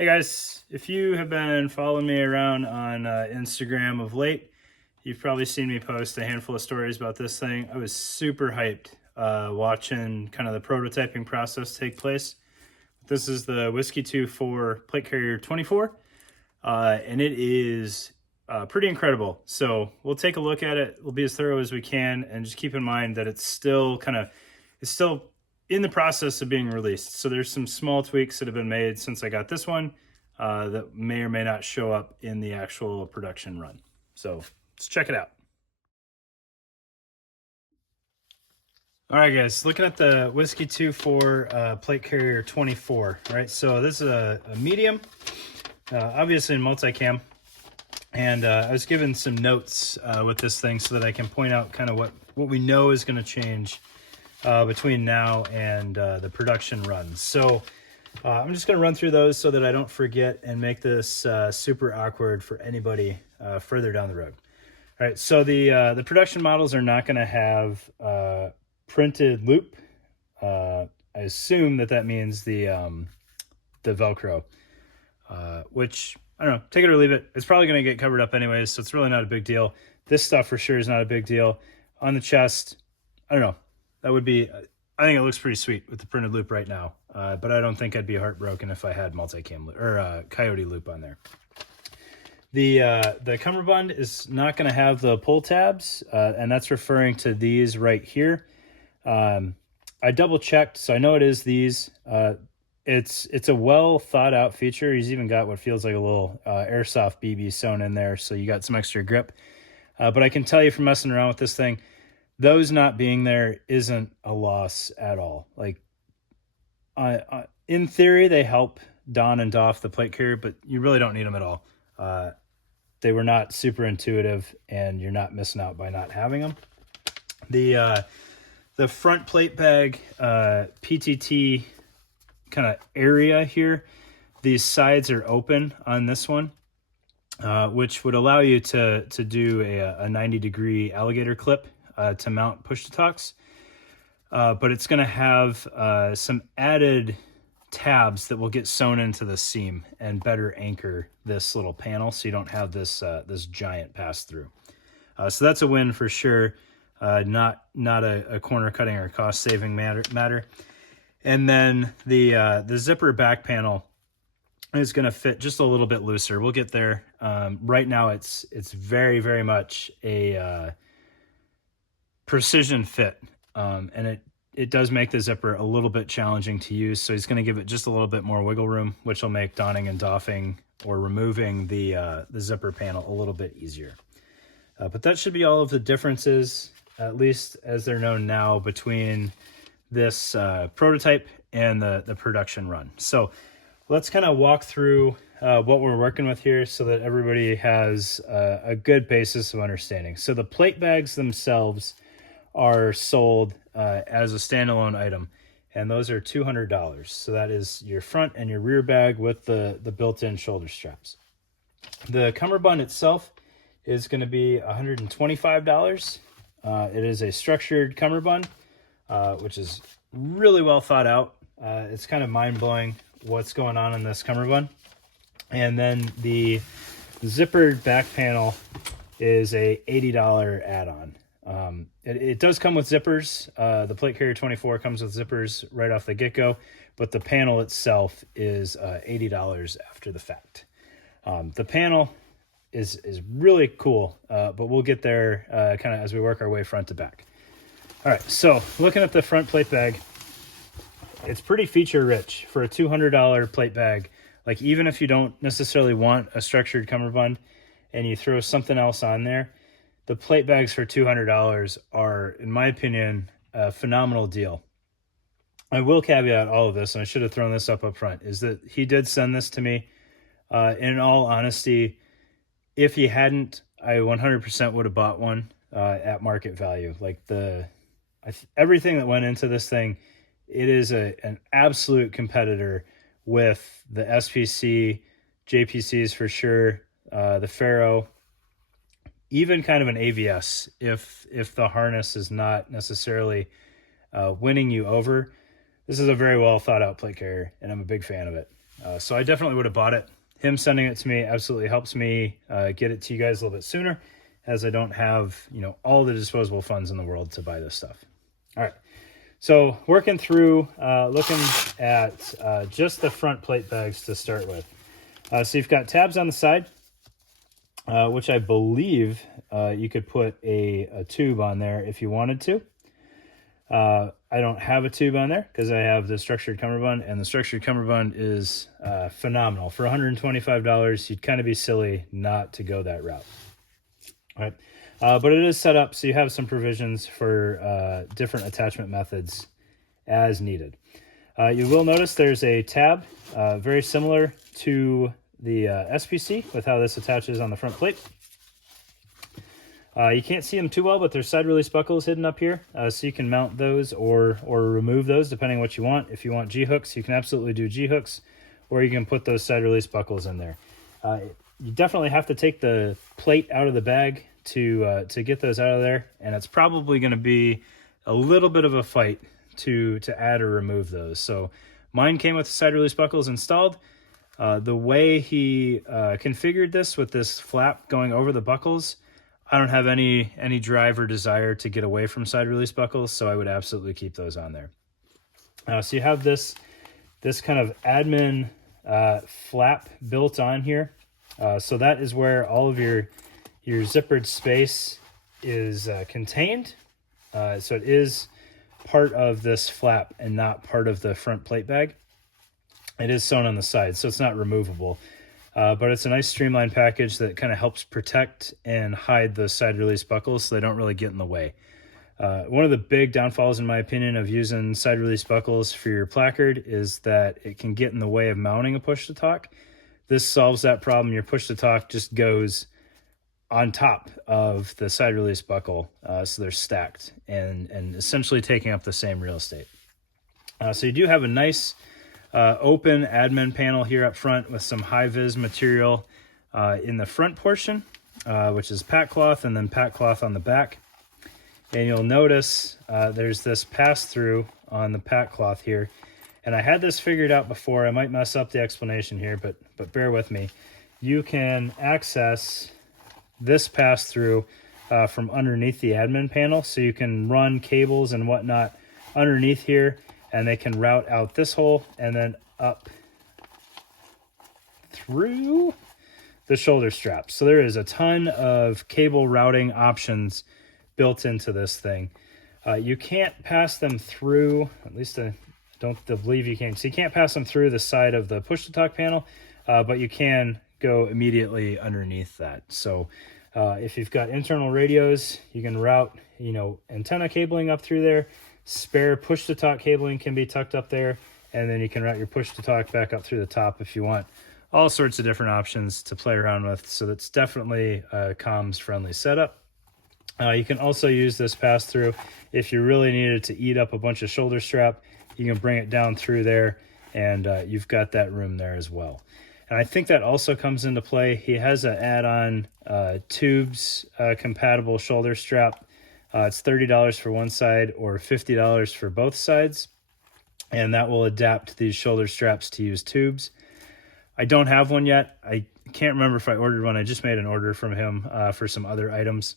Hey guys, if you have been following me around on Instagram of late, you've probably seen me post a handful of stories about this thing. I was super hyped watching kind of the prototyping process take place. This is the Whiskey 2-4 Plate Carrier 24, and it is pretty incredible. So we'll take a look at it. We'll be as thorough as we can, and just keep in mind that it's still in the process of being released. So there's some small tweaks that have been made since I got this one that may or may not show up in the actual production run. So let's check it out. All right, guys, looking at the Whiskey 2-4 Plate Carrier 24, right? So this is a medium, obviously in multicam. And I was given some notes with this thing so that I can point out kind of what we know is going to change between now and the production run. So I'm just going to run through those so that I don't forget and make this super awkward for anybody further down the road. All right, so the production models are not going to have printed loop. I assume that means the Velcro, which, I don't know, take it or leave it. It's probably going to get covered up anyways, so it's really not a big deal. This stuff for sure is not a big deal. On the chest, I don't know. That would be, I think it looks pretty sweet with the printed loop right now, but I don't think I'd be heartbroken if I had multicam or coyote loop on there. The Cummerbund is not going to have the pull tabs, and that's referring to these right here. I double checked, so I know it is these. It's a well thought out feature. He's even got what feels like a little airsoft BB sewn in there, so you got some extra grip. But I can tell you from messing around with this thing, those not being there isn't a loss at all. Like, in theory, they help don and doff the plate carrier, but you really don't need them at all. They were not super intuitive, and you're not missing out by not having them. The front plate bag PTT kind of area here, these sides are open on this one, which would allow you to do a 90-degree alligator clip to mount push-to-talks. But it's going to have some added tabs that will get sewn into the seam and better anchor this little panel so you don't have this this giant pass-through. So that's a win for sure. Not a corner cutting or cost saving matter. And then the zipper back panel is going to fit just a little bit looser. We'll get there. Right now it's very, very much a precision fit, and it does make the zipper a little bit challenging to use. So he's going to give it just a little bit more wiggle room, which will make donning and doffing or removing the zipper panel a little bit easier. But that should be all of the differences, at least as they're known now, between this prototype and the production run. So let's kind of walk through what we're working with here so that everybody has a good basis of understanding. So the plate bags themselves are sold as a standalone item, and those are $200. So that is your front and your rear bag with the built-in shoulder straps. The Cummerbund itself is going to be $125. It is a structured Cummerbund, which is really well thought out. It's kind of mind-blowing what's going on in this Cummerbund. And then the zippered back panel is a $80 add-on. It does come with zippers. The Plate Carrier 24 comes with zippers right off the get-go, but the panel itself is $80 after the fact. The panel is really cool, but we'll get there kind of as we work our way front to back. All right, so looking at the front plate bag, it's pretty feature rich for a $200 plate bag. Like, even if you don't necessarily want a structured Cummerbund and you throw something else on there, the plate bags for $200 are, in my opinion, a phenomenal deal. I will caveat all of this, and I should have thrown this up front, is that he did send this to me. In all honesty, if he hadn't, I 100% would have bought one at market value. Like, everything that went into this thing, it is an absolute competitor with the SPC, JPCs for sure, the Faro, even kind of an AVS if the harness is not necessarily winning you over. This is a very well thought out plate carrier, and I'm a big fan of it. So I definitely would have bought it. Him sending it to me absolutely helps me get it to you guys a little bit sooner, as I don't have, you know, all the disposable funds in the world to buy this stuff. All right. So working through, looking at just the front plate bags to start with. So you've got tabs on the side, which I believe you could put a tube on there if you wanted to. I don't have a tube on there because I have the structured cummerbund, and the structured cummerbund is phenomenal. For $125, you'd kind of be silly not to go that route. All right. But it is set up so you have some provisions for different attachment methods as needed. You will notice there's a tab very similar to the SPC with how this attaches on the front plate. You can't see them too well, but there's side release buckles hidden up here, so you can mount those or remove those depending on what you want. If you want G-hooks, you can absolutely do G-hooks, or you can put those side release buckles in there. You definitely have to take the plate out of the bag to get those out of there, and it's probably going to be a little bit of a fight to add or remove those. So mine came with the side release buckles installed. The way he configured this with this flap going over the buckles, I don't have any drive or desire to get away from side release buckles, so I would absolutely keep those on there. So you have this kind of admin flap built on here. So that is where all of your zippered space is contained. So it is part of this flap and not part of the front plate bag. It is sewn on the side, so it's not removable. But it's a nice streamlined package that kind of helps protect and hide those side release buckles so they don't really get in the way. One of the big downfalls, in my opinion, of using side release buckles for your placard is that it can get in the way of mounting a push-to-talk. This solves that problem. Your push-to-talk just goes on top of the side release buckle, so they're stacked and essentially taking up the same real estate. So you do have a nice open admin panel here up front with some high-vis material in the front portion, which is pack cloth, and then pack cloth on the back. And you'll notice there's this pass-through on the pack cloth here. And I had this figured out before. I might mess up the explanation here, but bear with me. You can access this pass-through from underneath the admin panel, so you can run cables and whatnot underneath here, and they can route out this hole and then up through the shoulder straps. So there is a ton of cable routing options built into this thing. You can't pass them through, at least I don't believe you can. So you can't pass them through the side of the push-to-talk panel, but you can go immediately underneath that. So if you've got internal radios, you can route, antenna cabling up through there. Spare push-to-talk cabling can be tucked up there, and then you can route your push-to-talk back up through the top if you want. All sorts of different options to play around with, so that's definitely a comms-friendly setup. You can also use this pass-through if you really needed to eat up a bunch of shoulder strap. You can bring it down through there, and you've got that room there as well. And I think that also comes into play. He has an add-on tubes compatible shoulder strap. It's $30 for one side or $50 for both sides, and that will adapt these shoulder straps to use tubes. I don't have one yet. I can't remember if I ordered one. I just made an order from him for some other items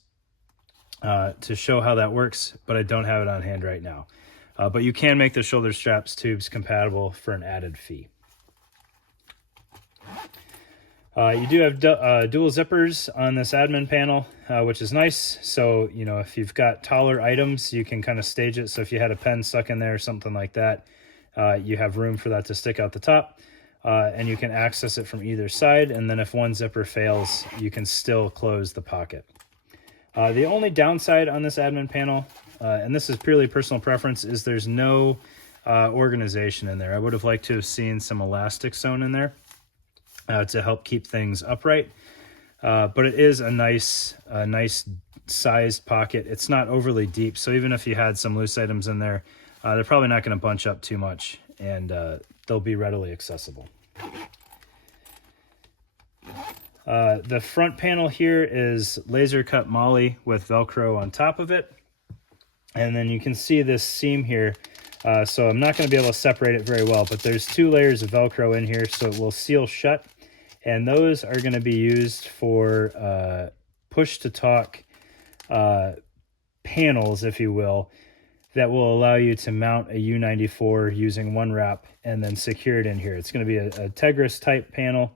to show how that works, but I don't have it on hand right now. But you can make the shoulder straps tubes compatible for an added fee. You do have dual zippers on this admin panel, which is nice. So, if you've got taller items, you can kind of stage it. So if you had a pen stuck in there or something like that, you have room for that to stick out the top. And you can access it from either side. And then if one zipper fails, you can still close the pocket. The only downside on this admin panel, and this is purely personal preference, is there's no organization in there. I would have liked to have seen some elastic sewn in there to help keep things upright. But it is a nice sized pocket. It's not overly deep, so even if you had some loose items in there, they're probably not going to bunch up too much, and they'll be readily accessible. The front panel here is laser cut moly with Velcro on top of it. And then you can see this seam here So I'm not going to be able to separate it very well, but there's 2 layers of Velcro in here, so it will seal shut. And those are going to be used for push-to-talk panels, if you will, that will allow you to mount a U94 using 1 wrap and then secure it in here. It's going to be a Tegris type panel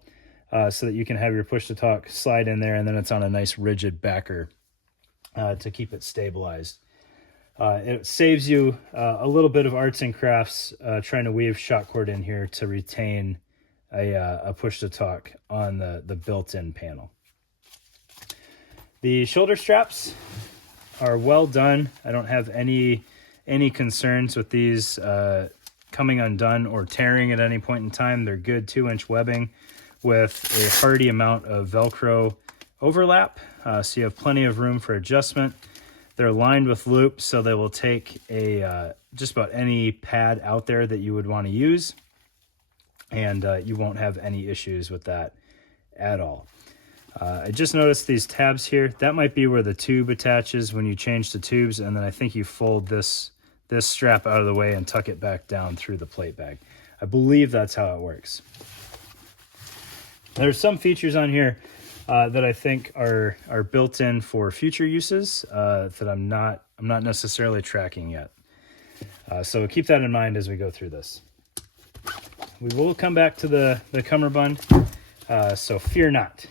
so that you can have your push-to-talk slide in there, and then it's on a nice rigid backer to keep it stabilized. It saves you a little bit of arts and crafts trying to weave shot cord in here to retain a push-to-talk on the built-in panel. The shoulder straps are well done. I don't have any concerns with these coming undone or tearing at any point in time. They're good 2-inch webbing with a hardy amount of Velcro overlap, so you have plenty of room for adjustment. They're lined with loops, so they will take just about any pad out there that you would want to use, and you won't have any issues with that at all. I just noticed these tabs here. That might be where the tube attaches when you change the tubes, and then I think you fold this strap out of the way and tuck it back down through the plate bag. I believe that's how it works. There's some features on here that I think are built in for future uses that I'm not necessarily tracking yet. So keep that in mind as we go through this. We will come back to the cummerbund, so fear not.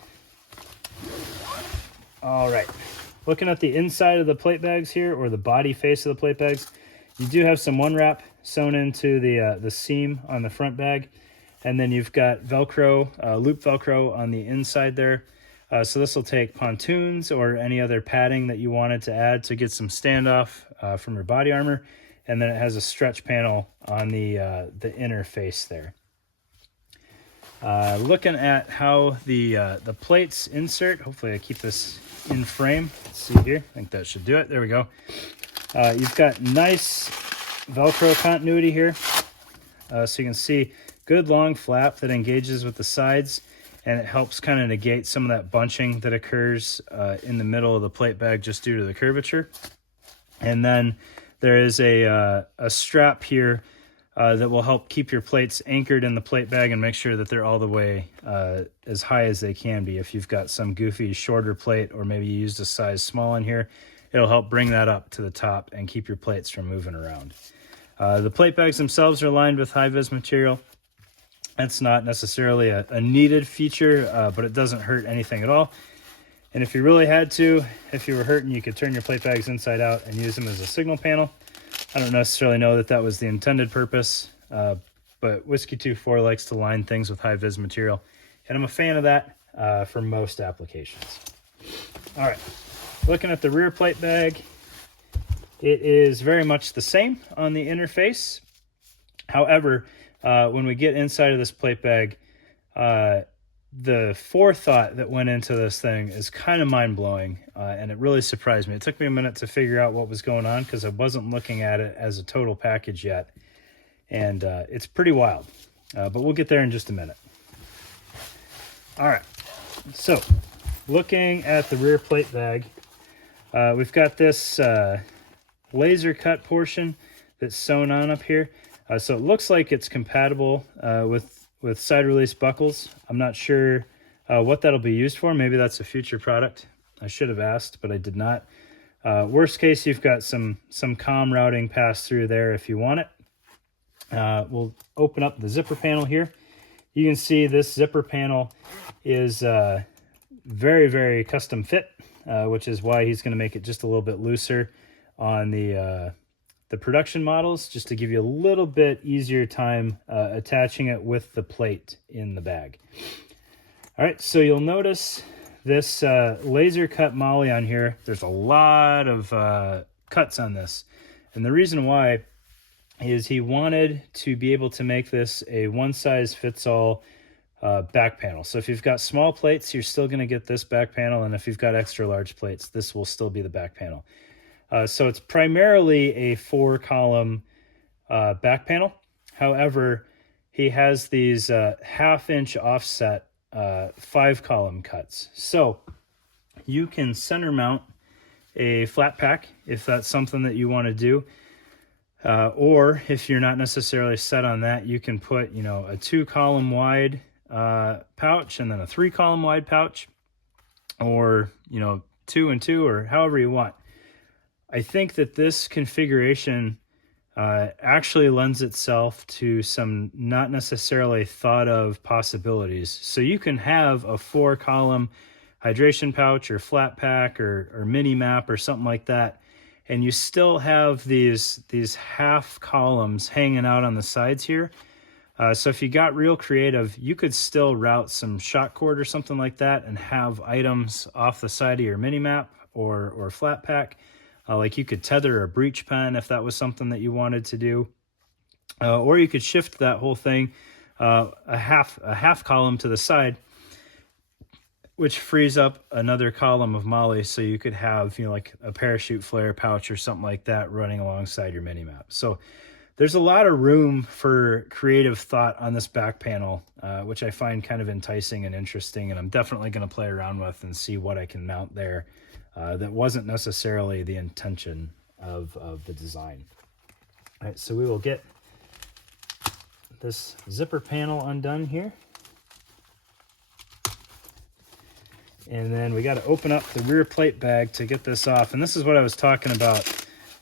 All right, looking at the inside of the plate bags here, or the body face of the plate bags, you do have some 1 wrap sewn into the seam on the front bag, and then you've got Velcro, loop Velcro on the inside there. So this will take pontoons or any other padding that you wanted to add to get some standoff from your body armor, and then it has a stretch panel on the inner face there. Looking at how the plates insert, hopefully I keep this in frame. Let's see here, I think that should do it. There we go. You've got nice Velcro continuity here, so you can see good long flap that engages with the sides, and it helps kind of negate some of that bunching that occurs in the middle of the plate bag just due to the curvature. And then there is a strap here that will help keep your plates anchored in the plate bag and make sure that they're all the way as high as they can be. If you've got some goofy shorter plate, or maybe you used a size small in here, it'll help bring that up to the top and keep your plates from moving around. The plate bags themselves are lined with high-vis material. That's not necessarily a needed feature, but it doesn't hurt anything at all. And if you really had to, if you were hurting, you could turn your plate bags inside out and use them as a signal panel. I don't necessarily know that was the intended purpose, but Whiskey 24 likes to line things with high-vis material, and I'm a fan of that for most applications. All right, looking at the rear plate bag, it is very much the same on the interface. However, when we get inside of this plate bag, the forethought that went into this thing is kind of mind-blowing, and it really surprised me. It took me a minute to figure out what was going on because I wasn't looking at it as a total package yet, and it's pretty wild, but we'll get there in just a minute. All right, so looking at the rear plate bag, we've got this laser cut portion that's sewn on up here. So it looks like it's compatible with side release buckles. I'm not sure what that'll be used for. Maybe that's a future product. I should have asked, but I did not. Worst case, you've got some comm routing passed through there if you want it. We'll open up the zipper panel here. You can see this zipper panel is very, very custom fit, which is why he's going to make it just a little bit looser on the production models, just to give you a little bit easier time attaching it with the plate in the bag. All right, so you'll notice this laser cut molly on here. There's a lot of cuts on this, and the reason why is he wanted to be able to make this a one-size-fits-all back panel. So if you've got small plates, you're still going to get this back panel, and if you've got extra large plates, this will still be the back panel. So it's primarily a 4-column back panel. However, he has these half-inch offset 5-column cuts. So you can center mount a flat pack if that's something that you want to do. Or if you're not necessarily set on that, you can put, you know, a 2-column wide pouch and then a 3-column wide pouch, or, you know, 2 and 2, or however you want. I think that this configuration actually lends itself to some not necessarily thought of possibilities. So you can have a 4-column hydration pouch or flat pack or mini map or something like that, and you still have these half columns hanging out on the sides here. So if you got real creative, you could still route some shot cord or something like that and have items off the side of your mini map or flat pack. Like you could tether a breech pen if that was something that you wanted to do. Or you could shift that whole thing a half column to the side, which frees up another column of molly, so you could have, you know, like a parachute flare pouch or something like that running alongside your mini map. So there's a lot of room for creative thought on this back panel, which I find kind of enticing and interesting, and I'm definitely going to play around with and see what I can mount there that wasn't necessarily the intention of the design. All right, so we will get this zipper panel undone here. And then we got to open up the rear plate bag to get this off. And this is what I was talking about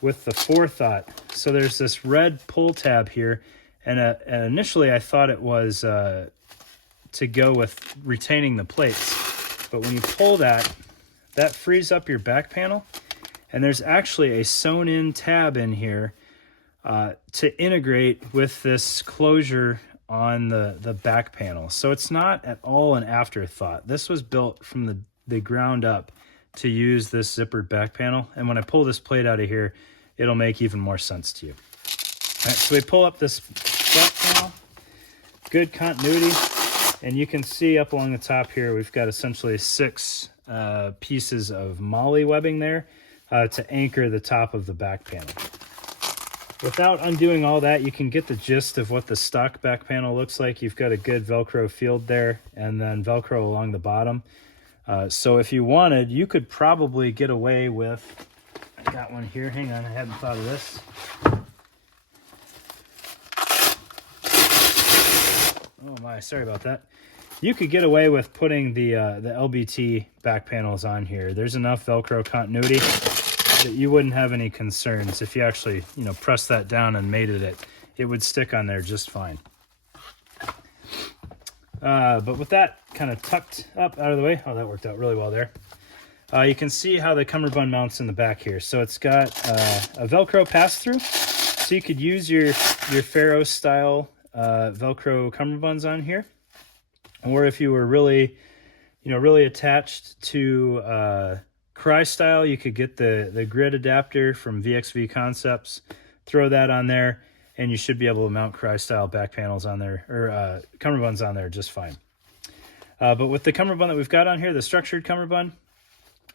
with the forethought. So there's this red pull tab here. And initially I thought it was to go with retaining the plates. But when you pull that, that frees up your back panel. And there's actually a sewn in tab in here to integrate with this closure on the back panel. So it's not at all an afterthought. This was built from the ground up to use this zippered back panel. And when I pull this plate out of here, it'll make even more sense to you. All right, so we pull up this back panel, good continuity. And you can see up along the top here, we've got essentially 6 pieces of molly webbing there to anchor the top of the back panel. Without undoing all that, you can get the gist of what the stock back panel looks like. You've got a good Velcro field there, and then Velcro along the bottom. So if you wanted, you could probably get away with, I got one here, hang on, I hadn't thought of this. Oh my, sorry about that. You could get away with putting the LBT back panels on here. There's enough Velcro continuity that you wouldn't have any concerns. If you actually, you know, press that down and mated it, it would stick on there just fine. But with that kind of tucked up out of the way, oh, that worked out really well there. You can see how the Cummerbund mounts in the back here. So it's got a Velcro pass-through, so you could use your Pharaoh style Velcro Cummerbunds on here, or if you were really, you know, really attached to Cry style, you could get the grid adapter from VXV Concepts, throw that on there, and you should be able to mount Cry style back panels on there, or Cummerbunds on there just fine. But with the Cummerbund that we've got on here, the structured Cummerbund,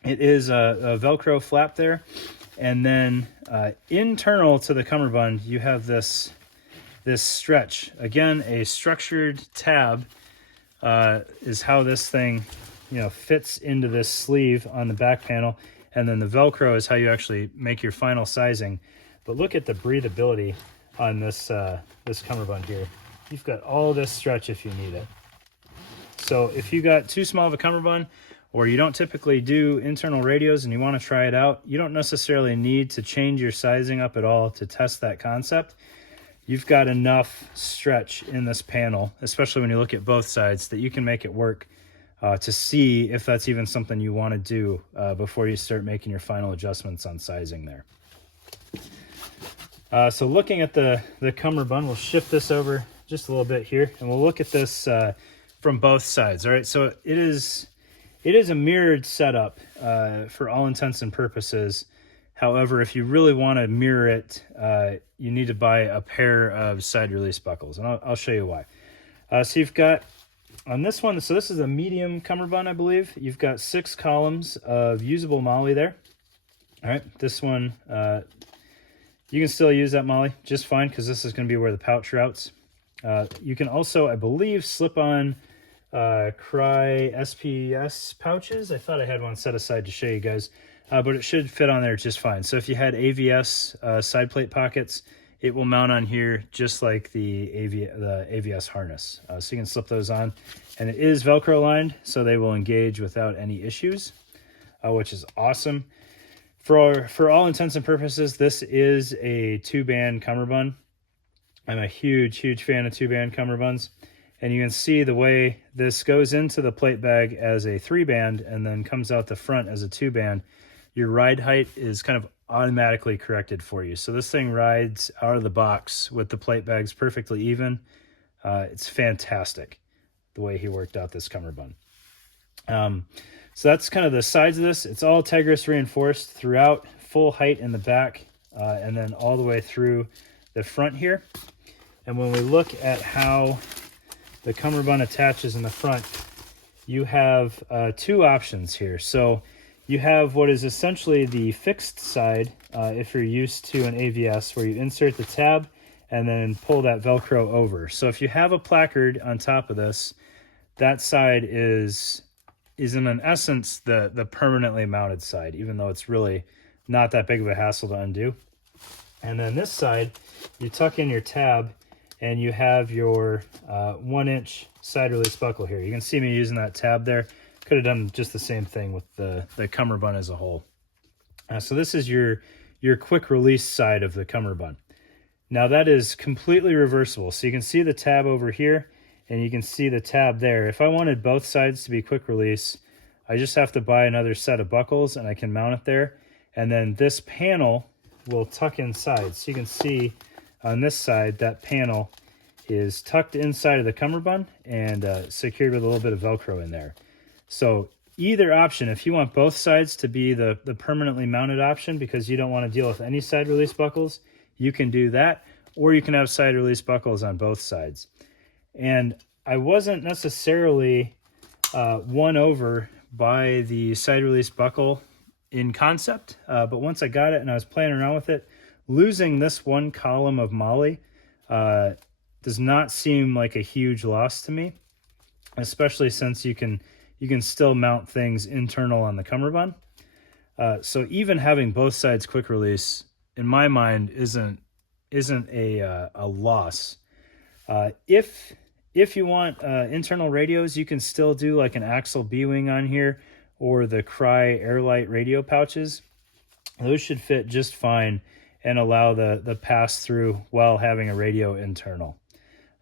it is a Velcro flap there, and then internal to the Cummerbund, you have this stretch. Again, a structured tab is how this thing, you know, fits into this sleeve on the back panel, and then the Velcro is how you actually make your final sizing. But look at the breathability on this this Cummerbund here. You've got all this stretch if you need it. So if you got too small of a Cummerbund, or you don't typically do internal radios and you want to try it out, you don't necessarily need to change your sizing up at all to test that concept. You've got enough stretch in this panel, especially when you look at both sides, that you can make it work to see if that's even something you want to do before you start making your final adjustments on sizing there. So looking at the Cummerbund, we'll shift this over just a little bit here, and we'll look at this from both sides. All right, so it is a mirrored setup for all intents and purposes. However, if you really want to mirror it, you need to buy a pair of side release buckles, and I'll show you why. So you've got on this one, so this is a medium Cummerbund, I believe. You've got 6 columns of usable molly there. All right, this one, you can still use that molly just fine, because this is going to be where the pouch routes. You can also, I believe, slip on Cry SPS pouches. I thought I had one set aside to show you guys, but it should fit on there just fine. So if you had AVS side plate pockets, it will mount on here just like the AVS harness. So you can slip those on, and it is Velcro lined, so they will engage without any issues, which is awesome. For all intents and purposes, this is a 2-band cummerbund. I'm a huge fan of 2-band cummerbunds, and you can see the way this goes into the plate bag as a 3-band and then comes out the front as a 2-band. Your ride height is kind of automatically corrected for you. So this thing rides out of the box with the plate bags perfectly even. It's fantastic the way he worked out this cummerbund. So that's kind of the sides of this. It's all Tegris reinforced throughout, full height in the back, and then all the way through the front here. And when we look at how the cummerbund attaches in the front, you have 2 options here. So you have what is essentially the fixed side, if you're used to an AVS, where you insert the tab and then pull that Velcro over. So if you have a placard on top of this, that side is in essence the permanently mounted side, even though it's really not that big of a hassle to undo. And then this side, you tuck in your tab and you have your 1-inch side release buckle here. You can see me using that tab there. Could have done just the same thing with the cummerbund as a whole. So this is your quick release side of the cummerbund. Now that is completely reversible. So you can see the tab over here and you can see the tab there. If I wanted both sides to be quick release, I just have to buy another set of buckles and I can mount it there. And then this panel will tuck inside. So you can see on this side, that panel is tucked inside of the cummerbund and secured with a little bit of Velcro in there. So either option, if you want both sides to be the permanently mounted option because you don't want to deal with any side release buckles, you can do that, or you can have side release buckles on both sides. And I wasn't necessarily won over by the side release buckle in concept, but once I got it and I was playing around with it, losing this one column of moly does not seem like a huge loss to me, especially since you can still mount things internal on the cummerbund. So even having both sides quick release, in my mind, isn't a loss. If you want internal radios, you can still do like an Axle B-Wing on here or the Cry Airlight radio pouches. Those should fit just fine and allow the pass through while having a radio internal.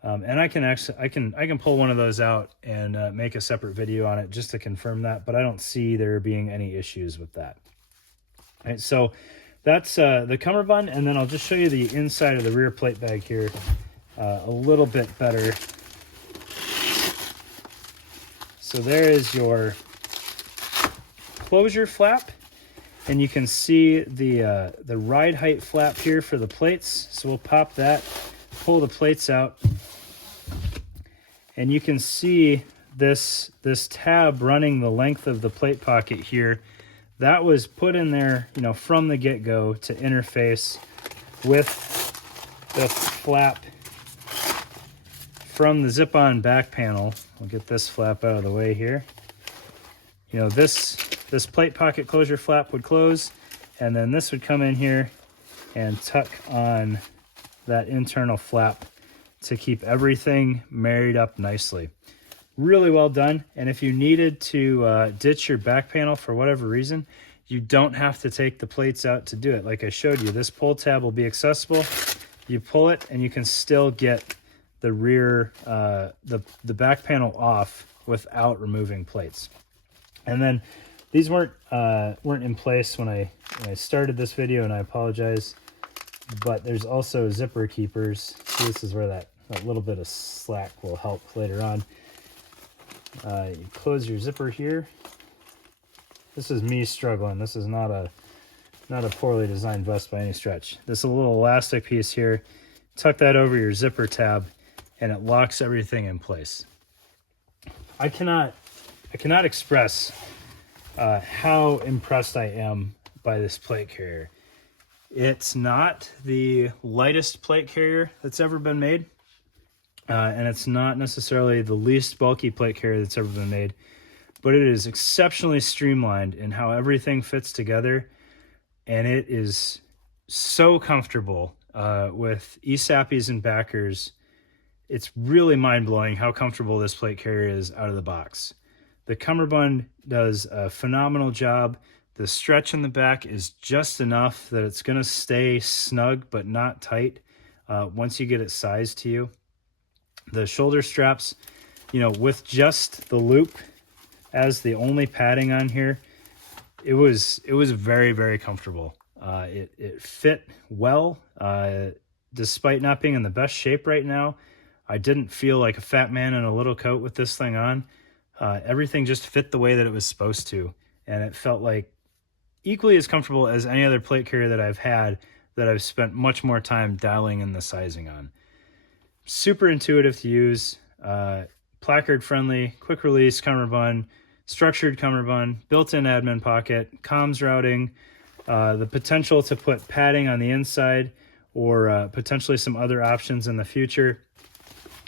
And I can pull one of those out and make a separate video on it just to confirm that, but I don't see there being any issues with that. All right, so that's the cummerbund, and then I'll just show you the inside of the rear plate bag here a little bit better. So there is your closure flap, and you can see the ride height flap here for the plates. So we'll pop that, pull the plates out, and you can see this tab running the length of the plate pocket here. That was put in there, from the get-go to interface with the flap from the zip-on back panel. We'll get this flap out of the way here. This plate pocket closure flap would close, and then this would come in here and tuck on that internal flap to keep everything married up nicely. Really well done. And if you needed to ditch your back panel for whatever reason, you don't have to take the plates out to do it. Like I showed you, this pull tab will be accessible. You pull it and you can still get the rear, the back panel off without removing plates. And then these weren't in place when I started this video, and I apologize, but there's also zipper keepers. So this is where that little bit of slack will help later on. You close your zipper here. This is me struggling. This is not a poorly designed vest by any stretch. This little elastic piece here, tuck that over your zipper tab, and it locks everything in place. I cannot express how impressed I am by this plate carrier. It's not the lightest plate carrier that's ever been made, and it's not necessarily the least bulky plate carrier that's ever been made, but it is exceptionally streamlined in how everything fits together, and it is so comfortable with ESAPIs and backers, it's really mind-blowing how comfortable this plate carrier is out of the box. The Cummerbund does a phenomenal job. The stretch in the back is just enough that it's going to stay snug but not tight once you get it sized to you. The shoulder straps, you know, with just the loop as the only padding on here, it was very, very comfortable. It fit well, despite not being in the best shape right now. I didn't feel like a fat man in a little coat with this thing on. Everything just fit the way that it was supposed to, and it felt like equally as comfortable as any other plate carrier that I've had that I've spent much more time dialing in the sizing on. Super intuitive to use, placard friendly, quick release Cummerbund, structured Cummerbund, built-in admin pocket, comms routing, the potential to put padding on the inside or potentially some other options in the future.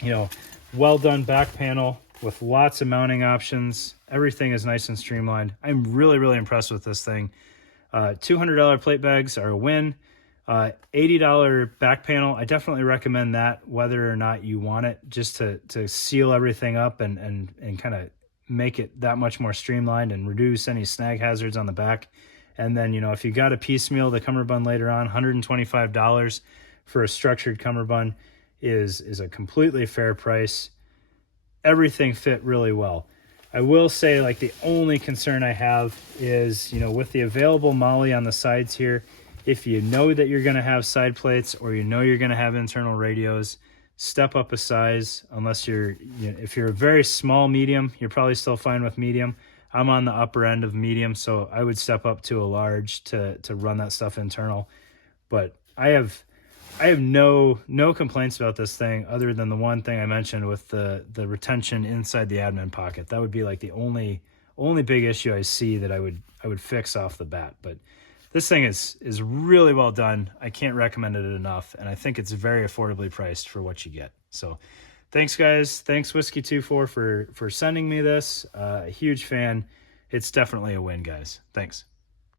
You know, well done back panel with lots of mounting options. Everything is nice and streamlined. I'm really, really impressed with this thing. $200 plate bags are a win. $80 back panel, I definitely recommend that, whether or not you want it, just to seal everything up and kind of make it that much more streamlined and reduce any snag hazards on the back. And then, you know, if you got a piecemeal the Cummerbund later on, $125 for a structured Cummerbund is a completely fair price. Everything fit really well. I will say, like, the only concern I have is, you know, with the available MOLLE on the sides here, if you know that you're going to have side plates or you know you're going to have internal radios, step up a size. Unless if you're a very small medium, you're probably still fine with medium. I'm on the upper end of medium, so I would step up to a large to run that stuff internal. But I have no complaints about this thing other than the one thing I mentioned with the retention inside the admin pocket. That would be like the only big issue I see that I would fix off the bat. But this thing is really well done. I can't recommend it enough, and I think it's very affordably priced for what you get. So thanks, guys. Thanks, Whiskey24, for sending me this. A huge fan. It's definitely a win, guys. Thanks.